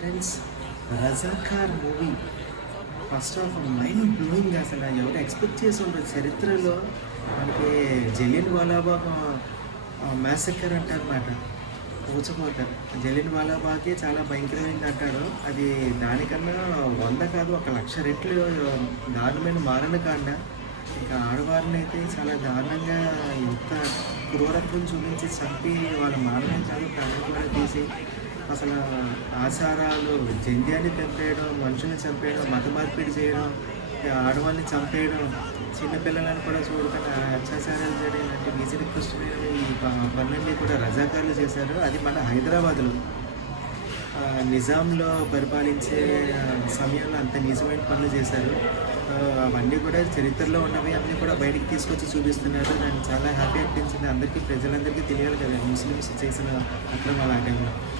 Friends, 'Razakar' movie first of mind blowing. అసలు ఎవరు expect చేసి ఉండదు. చరిత్రలో మనకి జలియన్ వాలాబాగ్ మ్యాసక్కర్ అంటారన్నమాట. ఊచకోత జలియన్ వాలాబాగే చాలా భయంకరమైంది అంటారు. అది దానికన్నా 100 కాదు 1,00,000 రెట్లు దారుణమైన మారణకాండ. ఇంకా ఆడవారిని అయితే చాలా దారుణంగా ఎంత క్రూరత్వం చూపించి చంపి వాళ్ళ మానవం కాదు ప్రాణం కూడా తీసి అసలు ఆచారాలు జంధ్యాన్ని చంపేయడం, మనుషుల్ని చంపేయడం, మత మార్పిడి చేయడం, ఆడవాళ్ళని చంపేయడం, చిన్నపిల్లలను కూడా చూడకుండా అత్యాచారాలు చేయడం ఇలాంటి నిజనికృష్టమైన ఈ పనులన్నీ కూడా రజాకార్లు చేశారు. అది మన హైదరాబాద్లో నిజాంలో పరిపాలించే సమయంలో అంత నిజమైన పనులు చేశారు. అవన్నీ కూడా చరిత్రలో ఉన్నవి అన్నీ కూడా బయటికి తీసుకొచ్చి చూపిస్తున్నారు. నాకు చాలా హ్యాపీ అనిపించింది. అందరికీ ప్రజలందరికీ తెలియాలి కదా ముస్లిమ్స్ చేసిన అక్రమాలు ఆ టైంలో.